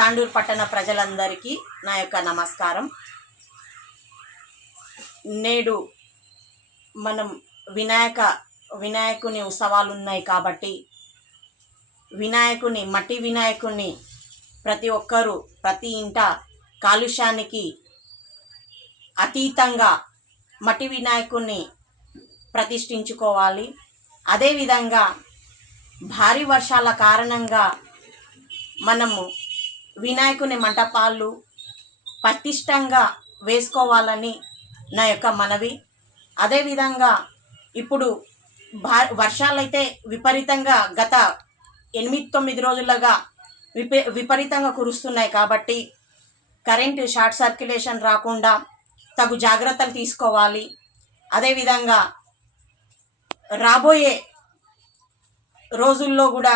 తాండూరు పట్టణ ప్రజలందరికీ నా యొక్క నమస్కారం. నేడు మనం వినాయకుని ఉత్సవాలు ఉన్నాయి కాబట్టి మట్టి వినాయకుని ప్రతి ఒక్కరూ ప్రతి ఇంట కాలుష్యానికి అతీతంగా మట్టి వినాయకుని ప్రతిష్ఠించుకోవాలి. అదేవిధంగా భారీ వర్షాల కారణంగా మనము వినాయకుని మంటపాలు పటిష్టంగా వేసుకోవాలని నా యొక్క మనవి. అదేవిధంగా ఇప్పుడు వర్షాలైతే విపరీతంగా గత 8-9 రోజులుగా విపరీతంగా కురుస్తున్నాయి కాబట్టి కరెంటు షార్ట్ సర్క్యులేషన్ రాకుండా తగు జాగ్రత్తలు తీసుకోవాలి. అదేవిధంగా రాబోయే రోజుల్లో కూడా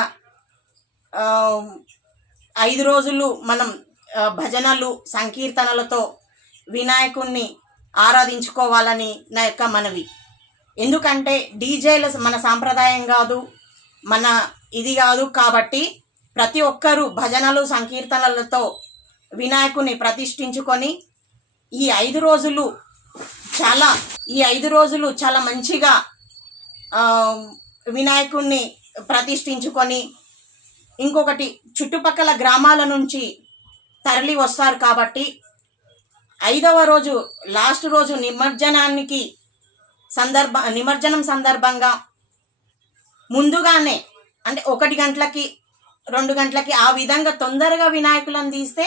5 రోజులు మనం భజనలు సంకీర్తనలతో వినాయకుణ్ణి ఆరాధించుకోవాలని నా యొక్క మనవి. ఎందుకంటే డీజేలు మన సాంప్రదాయం కాదు, మన ఇది కాదు. కాబట్టి ప్రతి ఒక్కరూ భజనలు సంకీర్తనలతో వినాయకుని ప్రతిష్ఠించుకొని ఈ 5 రోజులు చాలా మంచిగా వినాయకుణ్ణి ప్రతిష్ఠించుకొని ఇంకొకటి చుట్టుపక్కల గ్రామాల నుంచి తరలి వస్తారు. కాబట్టి 5వ రోజు లాస్ట్ రోజు నిమజ్జనం సందర్భంగా ముందుగానే అంటే 1 గంటలకి 2 గంటలకి ఆ విధంగా తొందరగా వినాయకులను తీస్తే